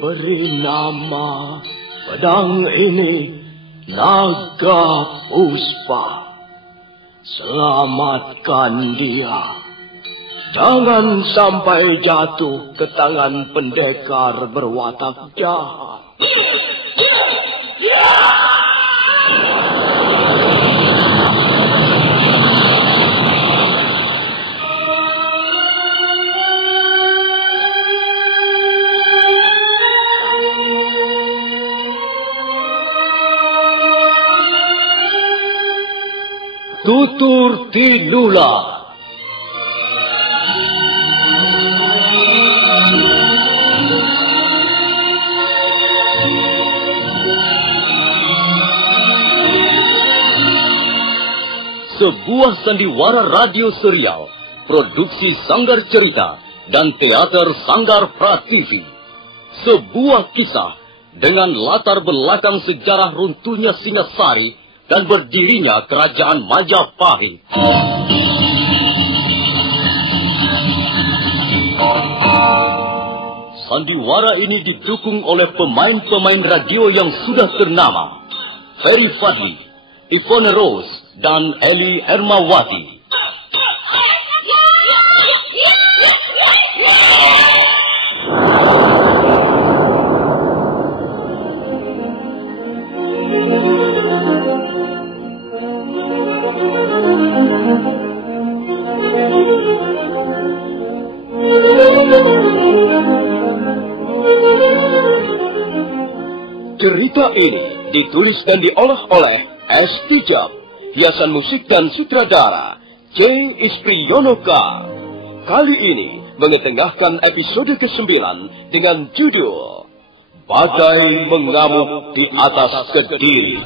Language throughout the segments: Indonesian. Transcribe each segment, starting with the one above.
Beri nama pedang ini Naga Puspa. Selamatkan dia. Jangan sampai jatuh ke tangan pendekar berwatak jahat. Tutur Tinula. Sebuah sandiwara radio serial, produksi Sanggar Cerita dan Teater Sanggar Prativi. Sebuah kisah dengan latar belakang sejarah runtuhnya Singasari dan berdirinya Kerajaan Majapahit. Sandiwara ini didukung oleh pemain-pemain radio yang sudah ternama. Ferry Fadli, Ivone Rose, dan Eli Hermawati. Cerita ini ditulis dan diolah oleh S. Tijab, hiasan musik dan sutradara C. Ispriyonoka. Kali ini mengetengahkan episode ke-9 dengan judul Bagai Mengamuk di Atas Kediri.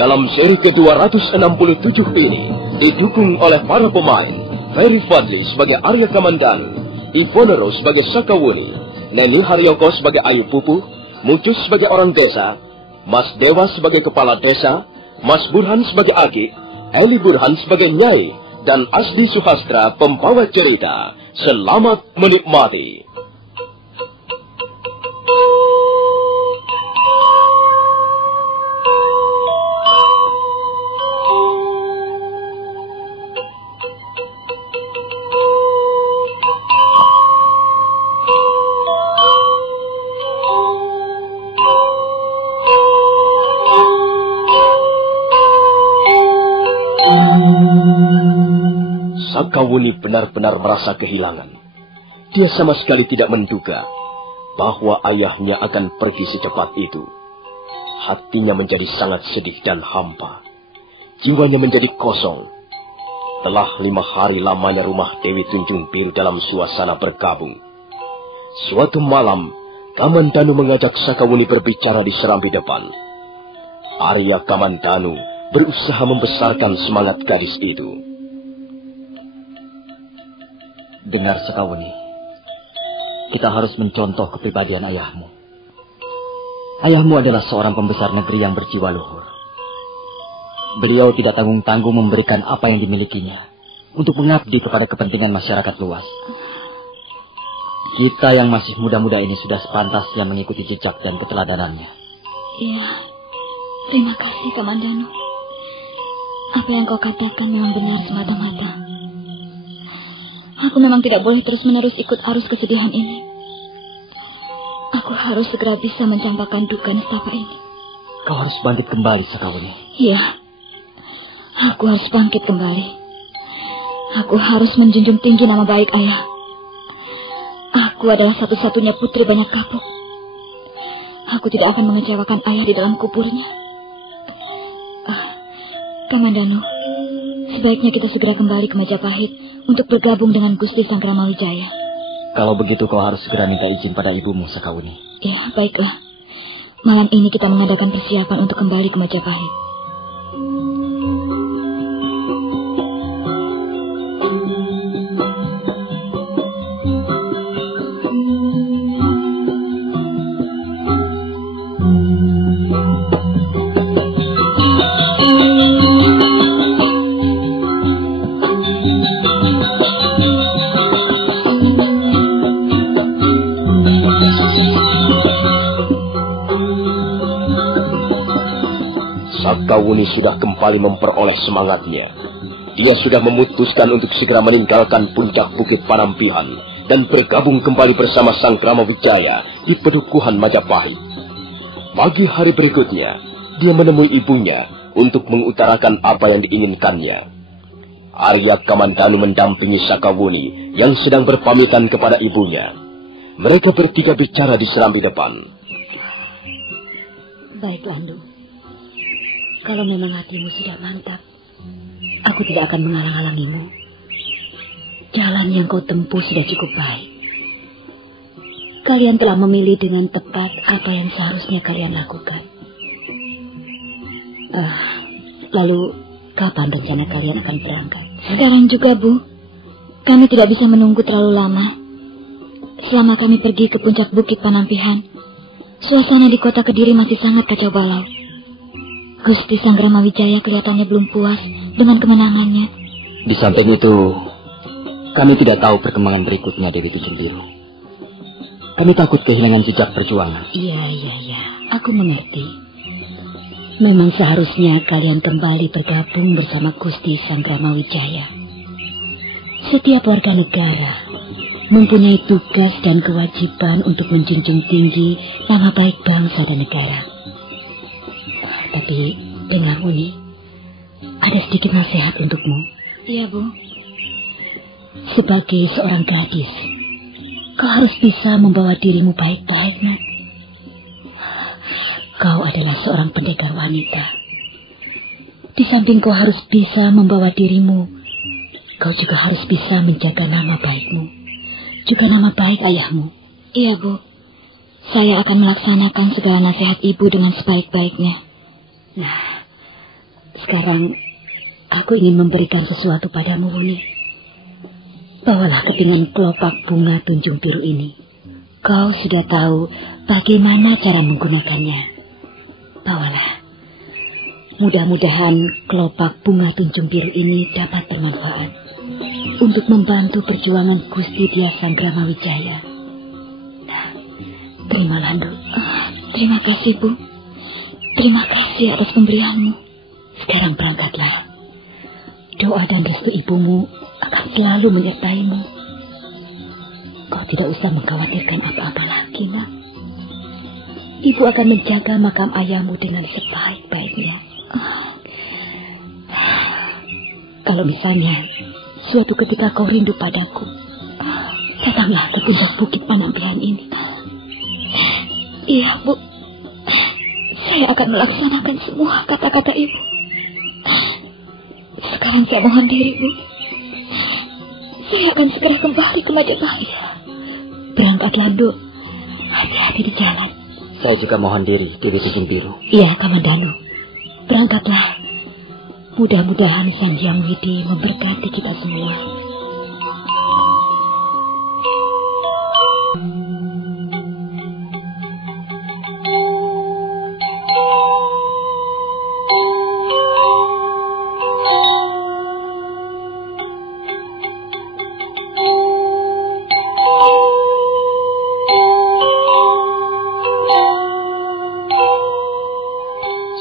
Dalam seri ke-267 ini, didukung oleh para pemain, Ferry Fadli sebagai Arya Kamandanu, Ivone Rose sebagai Sakawuni, Neni Haryoko sebagai Ayu Pupu, Mucus sebagai orang desa, Mas Dewa sebagai kepala desa, Mas Burhan sebagai Aki, Eli Burhan sebagai Nyai, dan Asdi Suhastra pembawa cerita. Selamat menikmati. Sakawuni benar-benar merasa kehilangan. Dia sama sekali tidak menduga bahwa ayahnya akan pergi secepat itu. Hatinya menjadi sangat sedih dan hampa. Jiwanya menjadi kosong. Telah 5 hari lamanya rumah Dewi Tunjung Biru dalam suasana berkabung. Suatu malam, Kamandanu mengajak Sakawuni berbicara di serambi depan. Arya Kamandanu berusaha membesarkan semangat gadis itu. Dengar Sakawuni, kita harus mencontoh kepribadian ayahmu. Ayahmu adalah seorang pembesar negeri yang berjiwa luhur. Beliau tidak tanggung-tanggung memberikan apa yang dimilikinya untuk mengabdi kepada kepentingan masyarakat luas. Kita yang masih muda-muda ini sudah sepantasnya mengikuti jejak dan keteladanannya. Iya, terima kasih Kamandanu. Apa yang kau katakan memang benar semata-mata. Aku memang tidak boleh terus-menerus ikut arus kesedihan ini. Aku harus segera bisa mencampakkan duka nestapa ini. Kau harus bangkit kembali, Sakawuni. Iya, aku harus bangkit kembali. Aku harus menjunjung tinggi nama baik ayah. Aku adalah satu-satunya putri banyak kapuk. Aku tidak akan mengecewakan ayah di dalam kuburnya. Kamandanu, sebaiknya kita segera kembali ke Majapahit untuk bergabung dengan Gusti Sangkramawijaya. Kalau begitu kau harus segera minta izin pada ibumu, Sakawuni. Ya, baiklah. Malam ini kita mengadakan persiapan untuk kembali ke Majapahit. Sakawuni sudah kembali memperoleh semangatnya. Dia sudah memutuskan untuk segera meninggalkan puncak Bukit Panampihan dan bergabung kembali bersama Sang Kramawijaya di Pedukuhan Majapahit. Pagi hari berikutnya, dia menemui ibunya untuk mengutarakan apa yang diinginkannya. Arya Kamandanu mendampingi Sakawuni yang sedang berpamitan kepada ibunya. Mereka bertiga bicara di serambi depan. Baik, Landu. Kalau memang hatimu sudah mantap, aku tidak akan menghalang-halangimu. Jalan yang kau tempuh sudah cukup baik. Kalian telah memilih dengan tepat apa yang seharusnya kalian lakukan. Lalu, kapan rencana kalian akan berangkat? Sekarang juga, Bu. Kami tidak bisa menunggu terlalu lama. Selama kami pergi ke puncak Bukit Panampihan, suasana di kota Kediri masih sangat kacau balau. Gusti Sang Kramawijaya kelihatannya belum puas dengan kemenangannya. Di samping itu, kami tidak tahu perkembangan berikutnya Dewi Tunjung Biru. Kami takut kehilangan jejak perjuangan. Iya. Aku mengerti. Memang seharusnya kalian kembali bergabung bersama Gusti Sang Kramawijaya. Setiap warga negara mempunyai tugas dan kewajiban untuk menjunjung tinggi nama baik bangsa dan negara. Tapi, dengar Uni, ada sedikit nasihat untukmu. Iya, Bu. Sebagai seorang gadis, kau harus bisa membawa dirimu baik-baik, Nak. Kau adalah seorang pendekar wanita. Di samping kau harus bisa membawa dirimu, kau juga harus bisa menjaga nama baikmu, juga nama baik ayahmu. Iya, Bu. Saya akan melaksanakan segala nasihat Ibu dengan sebaik-baiknya. Nah, sekarang aku ingin memberikan sesuatu padamu, Wuni. Bawalah kepingan kelopak bunga Tunjung Biru ini. Kau sudah tahu bagaimana cara menggunakannya. Bawalah. Mudah-mudahan kelopak bunga Tunjung Biru ini dapat bermanfaat untuk membantu perjuangan Gusti Dia Sang Kramawijaya. Nah, terima, Landu. Terima kasih, Bu. Terima kasih atas pemberianmu. Sekarang berangkatlah. Doa dan restu ibumu akan selalu menyertaimu. Kau tidak usah mengkhawatirkan apa-apa lagi, Nak. Ibu akan menjaga makam ayahmu dengan sebaik-baiknya. Kalau misalnya suatu ketika kau rindu padaku, datanglah ke puncak Bukit Panampihan ini. Iya, Bu. Saya akan melaksanakan semua kata-kata Ibu. Sekarang saya mohon diri, Bu. Saya akan segera kembali ke Majapahit. Berangkatlah, Duk. Hati-hati di jalan. Saya juga mohon diri, Dewi Tunjung Biru. Iya, Kamandanu. Berangkatlah. Mudah-mudahan Sang Hyang Widi memberkati kita semua.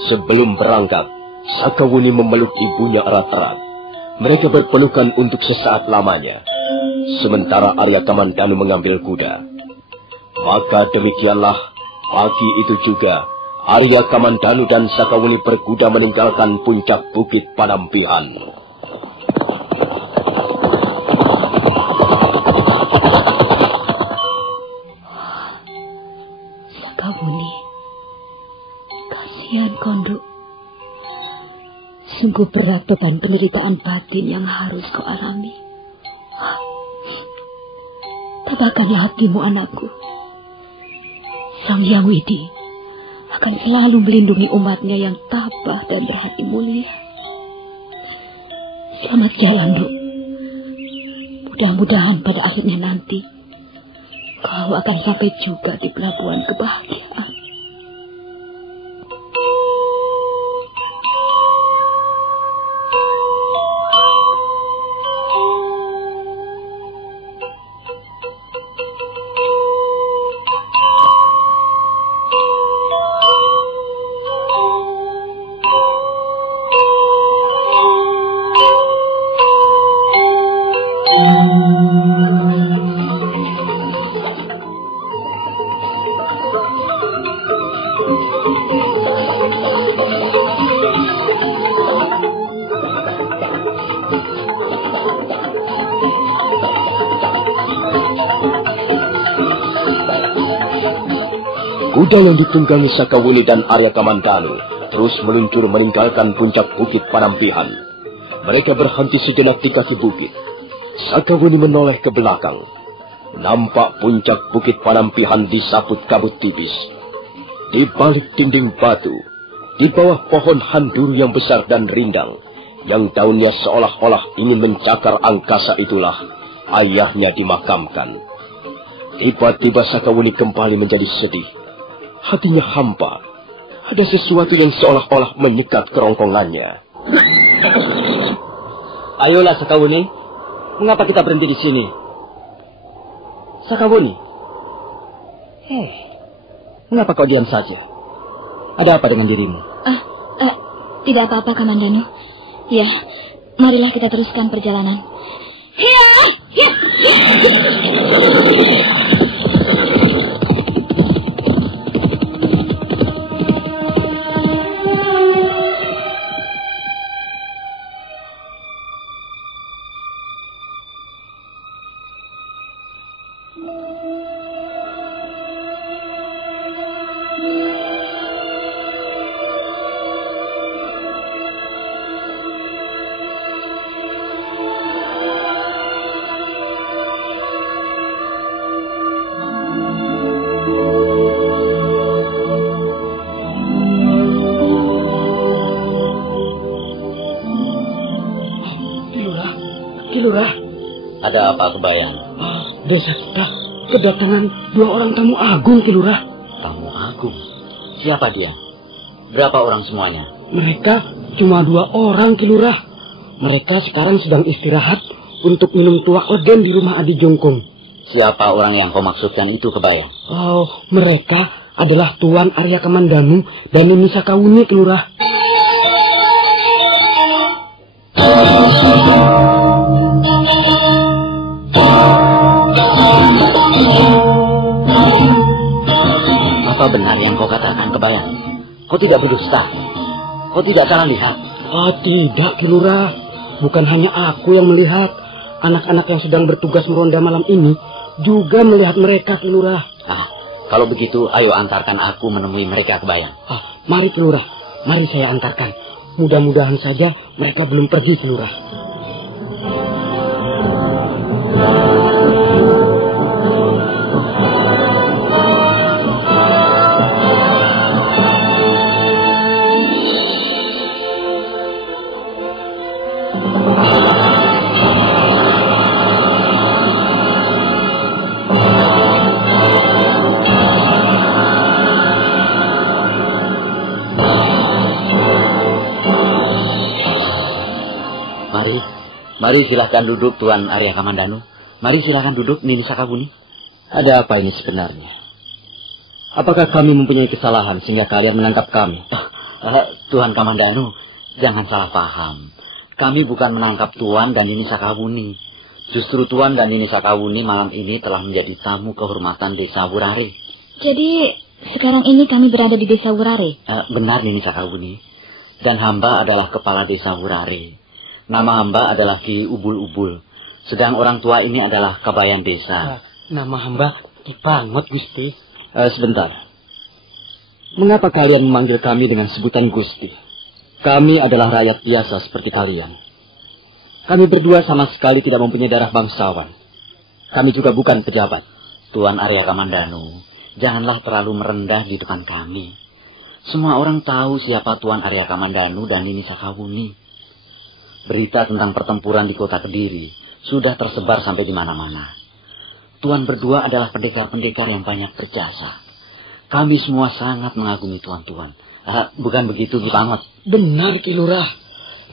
Sebelum berangkat, Sakawuni memeluk ibunya erat-erat. Mereka berpelukan untuk sesaat lamanya. Sementara Arya Kamandanu mengambil kuda. Maka demikianlah, pagi itu juga, Arya Kamandanu dan Sakawuni berkuda meninggalkan puncak Bukit Panampihan. Sakawuni, kasihan Konduk. Sungguh berat beban penderitaan batin yang harus kau alami. Tabahkanlah hatimu, anakku. Sang Hyang Widi akan selalu melindungi umatnya yang tabah dan berhati mulia. Selamat jalan, Duk. Mudah-mudahan pada akhirnya nanti kau akan sampai juga di pelabuhan kebahagiaan. Kuda yang ditunggangi Sakawuni dan Arya Kamandanu terus meluncur meninggalkan puncak bukit Panampihan. Mereka berhenti sejenak di kaki bukit. Sakawuni menoleh ke belakang. Nampak puncak bukit Panampihan disaput kabut tipis. Di balik dinding batu, di bawah pohon handuru yang besar dan rindang, yang daunnya seolah-olah ingin mencakar angkasa, itulah ayahnya dimakamkan. Tiba-tiba Sakawuni kembali menjadi sedih. Hatinya hampa. Ada sesuatu yang seolah-olah menyekat kerongkongannya. Ayolah Sakawuni, mengapa kita berhenti di sini? Sakawuni, mengapa kau diam saja? Ada apa dengan dirimu? Tidak apa-apa, Kamandanu. Ya, marilah kita teruskan perjalanan. Kilurah. Ada apa, Kebayang? Desa kita kedatangan 2 orang tamu agung, Kilurah. Tamu agung? Siapa dia? Berapa orang semuanya? Mereka cuma 2 orang, Kilurah. Mereka sekarang sedang istirahat untuk minum tuak legen di rumah Adi Jongkong. Siapa orang yang kau maksudkan itu, Kebayang? Oh, mereka adalah Tuan Arya Kamandanu dan Nini Sakawuni, Kilurah. Apa benar yang kau katakan, Kebayang? Kau tidak berdusta? Kau tidak salah lihat? Tidak, Kilurah. Bukan hanya aku yang melihat. Anak-anak yang sedang bertugas meronda malam ini juga melihat mereka, Kilurah. Kalau begitu, ayo antarkan aku menemui mereka, Kebayang. Mari, Kilurah. Mari saya antarkan. Mudah-mudahan saja mereka belum pergi, Kilurah. Mari silahkan duduk, Tuan Arya Kamandanu. Mari silahkan duduk, Nini Sakawuni. Ada apa ini sebenarnya? Apakah kami mempunyai kesalahan sehingga kalian menangkap kami? Tuan Kamandanu, jangan salah paham. Kami bukan menangkap Tuan dan Nini Sakawuni. Justru Tuan dan Nini Sakawuni malam ini telah menjadi tamu kehormatan Desa Wurare. Jadi, sekarang ini kami berada di Desa Wurare? Benar, Nini Sakawuni. Dan hamba adalah kepala Desa Wurare. Nama hamba adalah Ki Ubul-Ubul. Sedang orang tua ini adalah Kabayan Desa. Nama hamba Ki Pangot, Gusti. Sebentar. Mengapa kalian memanggil kami dengan sebutan Gusti? Kami adalah rakyat biasa seperti kalian. Kami berdua sama sekali tidak mempunyai darah bangsawan. Kami juga bukan pejabat. Tuan Arya Kamandanu, janganlah terlalu merendah di depan kami. Semua orang tahu siapa Tuan Arya Kamandanu dan Nini Sakawuni. Berita tentang pertempuran di kota Kediri sudah tersebar sampai di mana-mana. Tuan berdua adalah pendekar-pendekar yang banyak berjasa. Kami semua sangat mengagumi Tuan-Tuan. Bukan begitu, Ki Pangot? Benar, Kilurah.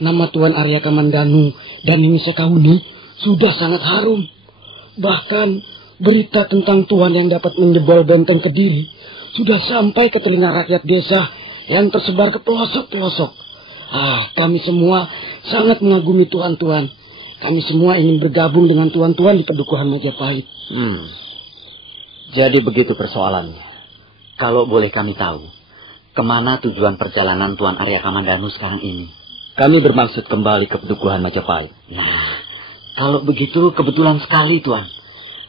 Nama Tuan Arya Kamandanu dan Nini Sakawuni sudah sangat harum. Bahkan berita tentang Tuan yang dapat menjebol benteng Kediri sudah sampai ke telinga rakyat desa yang tersebar ke pelosok-pelosok. Kami semua sangat mengagumi Tuan-Tuan. Kami semua ingin bergabung dengan Tuan-Tuan di Pedukuhan Majapahit. Jadi begitu persoalannya. Kalau boleh kami tahu, kemana tujuan perjalanan Tuan Arya Kamandanu sekarang ini? Kami bermaksud kembali ke Pedukuhan Majapahit. Nah, kalau begitu kebetulan sekali, Tuan.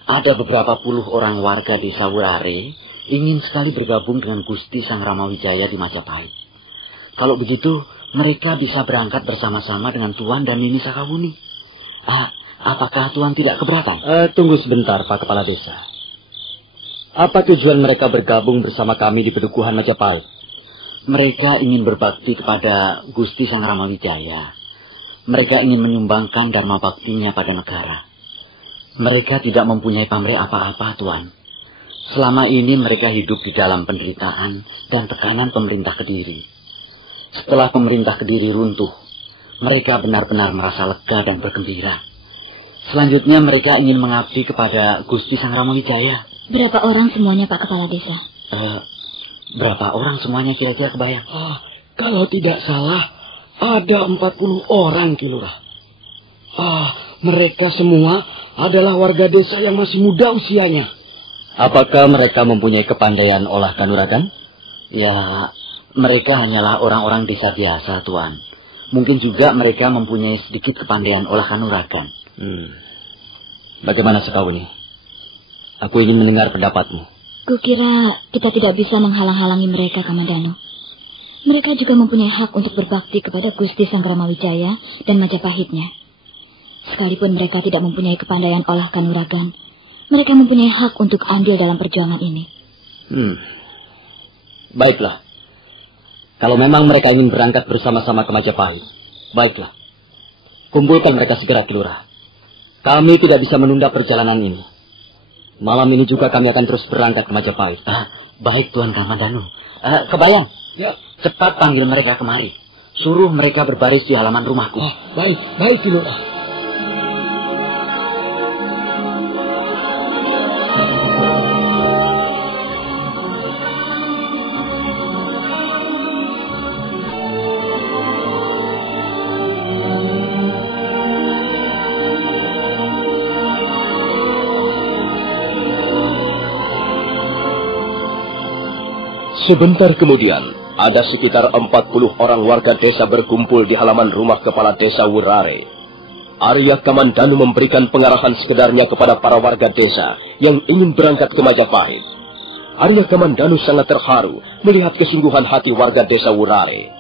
Ada beberapa puluh orang warga Desa Wurare ingin sekali bergabung dengan Gusti Sang Ramawijaya di Majapahit. Kalau begitu, mereka bisa berangkat bersama-sama dengan Tuan dan Nini Sakawuni. Apakah Tuan tidak keberatan? Tunggu sebentar, Pak Kepala Desa. Apa tujuan mereka bergabung bersama kami di Pedukuhan Majapahit? Mereka ingin berbakti kepada Gusti Sang Ramawijaya. Mereka ingin menyumbangkan dharma baktinya pada negara. Mereka tidak mempunyai pamrih apa-apa, Tuan. Selama ini mereka hidup di dalam penderitaan dan tekanan pemerintah Kediri. Setelah pemerintah Kediri runtuh, mereka benar-benar merasa lega dan bergembira. Selanjutnya mereka ingin mengabdi kepada Gusti Sang Ramawijaya. Berapa orang semuanya, Pak Kepala Desa? Berapa orang semuanya kira-kira kebayang? Kalau tidak salah, ada 40 orang, Ki Lurah. Mereka semua adalah warga desa yang masih muda usianya. Apakah mereka mempunyai kepandaian olah kanuragan? Ya, mereka hanyalah orang-orang desa biasa, Tuan. Mungkin juga mereka mempunyai sedikit kepandaian olah kanuragan. Bagaimana Sekawuni? Aku ingin mendengar pendapatmu. Kukira kita tidak bisa menghalang-halangi mereka, Kamandanu. Mereka juga mempunyai hak untuk berbakti kepada Gusti Sang Ramawijaya dan Majapahitnya. Sekalipun mereka tidak mempunyai kepandaian olah kanuragan, mereka mempunyai hak untuk andil dalam perjuangan ini. Baiklah. Kalau memang mereka ingin berangkat bersama-sama ke Majapahit, baiklah. Kumpulkan mereka segera, Ki Lurah. Kami tidak bisa menunda perjalanan ini. Malam ini juga kami akan terus berangkat ke Majapahit. Baik, Tuan Kamandanu. Kebayang? Ya. Cepat panggil mereka kemari. Suruh mereka berbaris di halaman rumahku. Baik, Ki Lurah. Sebentar kemudian, ada sekitar 40 orang warga desa berkumpul di halaman rumah kepala desa Wurare. Arya Kamandanu memberikan pengarahan sekedarnya kepada para warga desa yang ingin berangkat ke Majapahit. Arya Kamandanu sangat terharu melihat kesungguhan hati warga desa Wurare.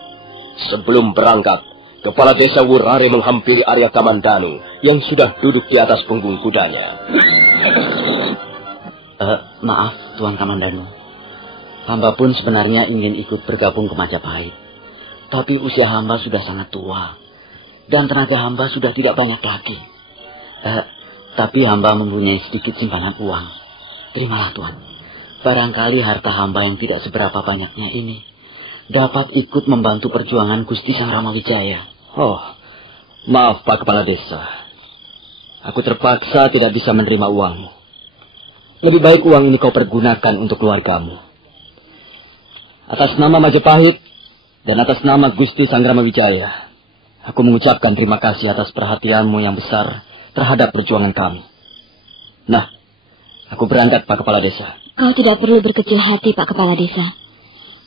Sebelum berangkat, kepala desa Wurare menghampiri Arya Kamandanu yang sudah duduk di atas punggung kudanya. Maaf, Tuan Kamandanu. Hamba pun sebenarnya ingin ikut bergabung ke Majapahit. Tapi usia hamba sudah sangat tua. Dan tenaga hamba sudah tidak banyak lagi. Tapi hamba mempunyai sedikit simpanan uang. Terimalah, Tuan. Barangkali harta hamba yang tidak seberapa banyaknya ini dapat ikut membantu perjuangan Gusti Sang Ramawijaya. Maaf Pak Kepala Desa. Aku terpaksa tidak bisa menerima uangmu. Lebih baik uang ini kau pergunakan untuk keluargamu. Atas nama Majapahit dan atas nama Gusti Sang Ramawijaya, aku mengucapkan terima kasih atas perhatianmu yang besar terhadap perjuangan kami. Nah, aku berangkat, Pak Kepala Desa. Kau tidak perlu berkecil hati, Pak Kepala Desa.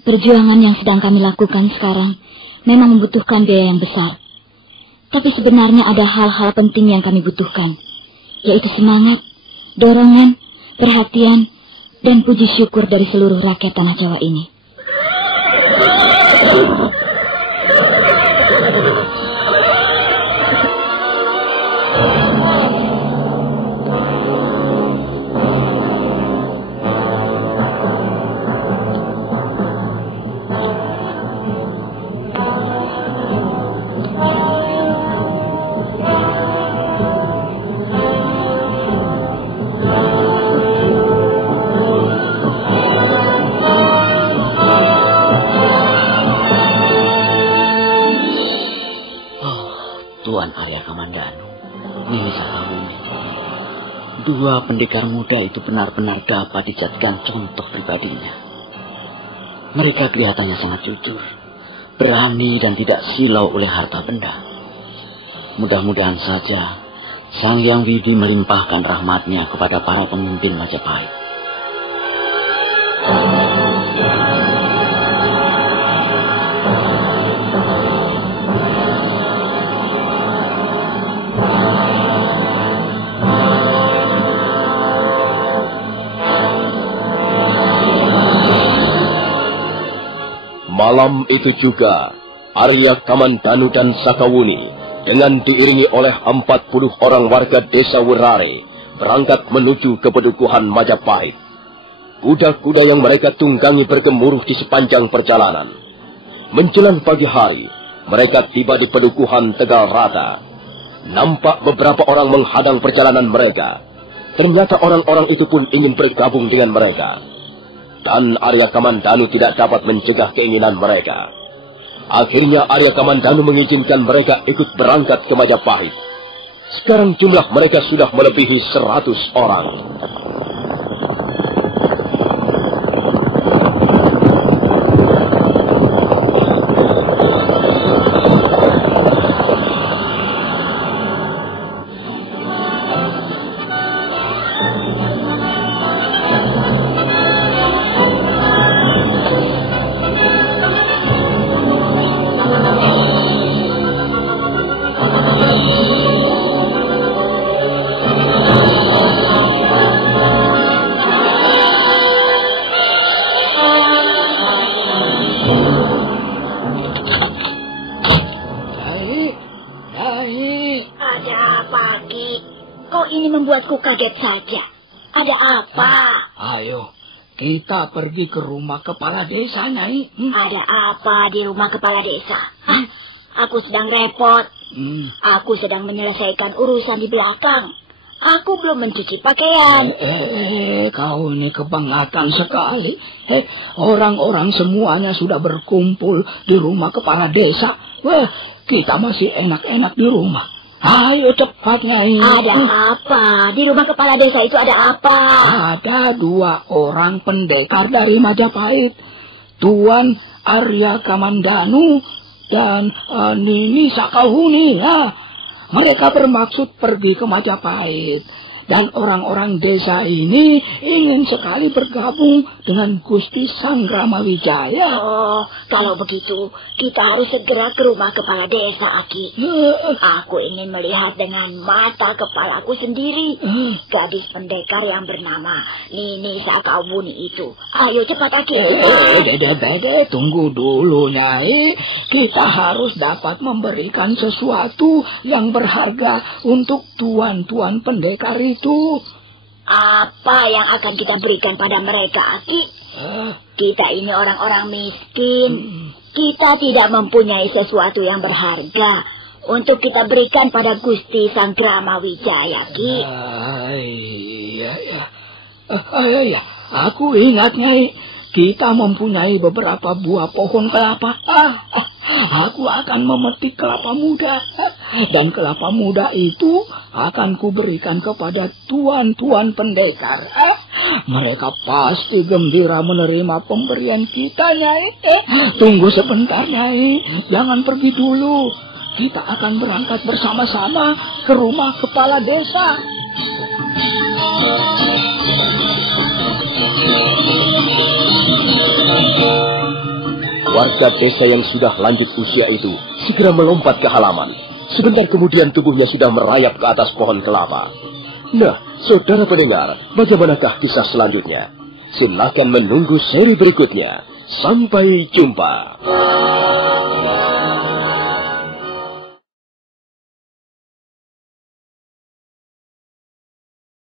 Perjuangan yang sedang kami lakukan sekarang memang membutuhkan biaya yang besar. Tapi sebenarnya ada hal-hal penting yang kami butuhkan, yaitu semangat, dorongan, perhatian, dan puji syukur dari seluruh rakyat tanah Jawa ini. Dua pendekar muda itu benar-benar dapat dijadikan contoh pribadinya. Mereka kelihatannya sangat jujur, berani dan tidak silau oleh harta benda. Mudah-mudahan saja Sang Hyang Widi melimpahkan rahmatnya kepada para pemimpin Majapahit. Malam itu juga, Arya Kamandanu dan Sakawuni dengan diiringi oleh 40 orang warga desa Werare berangkat menuju ke pedukuhan Majapahit. Kuda-kuda yang mereka tunggangi bergemuruh di sepanjang perjalanan. Menjelang pagi hari, mereka tiba di pedukuhan Tegal Rata. Nampak beberapa orang menghadang perjalanan mereka. Ternyata orang-orang itu pun ingin bergabung dengan mereka. Dan Arya Kamandanu tidak dapat mencegah keinginan mereka. Akhirnya Arya Kamandanu mengizinkan mereka ikut berangkat ke Majapahit. Sekarang jumlah mereka sudah melebihi 100 orang. Membuatku kaget saja. Ada apa? Ayo, kita pergi ke rumah kepala desa, Nyai. Ada apa di rumah kepala desa? Aku sedang repot. Aku sedang menyelesaikan urusan di belakang. Aku belum mencuci pakaian. Kau ini kebangetan sekali. Orang-orang semuanya sudah berkumpul di rumah kepala desa. Kita masih enak-enak di rumah. Ayo cepat, Nyai. Ada apa? Di rumah kepala desa itu ada apa? Ada 2 orang pendekar dari Majapahit. Tuan Arya Kamandanu dan Nini Sakawuni. Mereka bermaksud pergi ke Majapahit. Dan orang-orang desa ini ingin sekali bergabung dengan Gusti Sangramawijaya. Oh, kalau begitu, kita harus segera ke rumah kepala desa, Aki. Aku ingin melihat dengan mata kepalaku sendiri gadis pendekar yang bernama Nini Sakawuni itu. Ayo cepat, Aki. Bede, tunggu dulu, Nyai. Kita harus dapat memberikan sesuatu yang berharga untuk tuan-tuan pendekar itu. Apa yang akan kita berikan pada mereka, Aki? Kita ini orang-orang miskin. Kita tidak mempunyai sesuatu yang berharga untuk kita berikan pada Gusti Sangramawijaya, Ki. Iya. Aku ingat, Nyai. Kita mempunyai beberapa buah pohon kelapa. Aku akan memetik kelapa muda. Dan kelapa muda itu akan kuberikan kepada tuan-tuan pendekar. Mereka pasti gembira menerima pemberian kita, Nyai. Tunggu sebentar, Nyai. Jangan pergi dulu. Kita akan berangkat bersama-sama ke rumah kepala desa. Warga desa yang sudah lanjut usia itu segera melompat ke halaman. Sebentar kemudian tubuhnya sudah merayap ke atas pohon kelapa. Nah, saudara pendengar, bagaimanakah kisah selanjutnya? Silakan menunggu seri berikutnya. Sampai jumpa.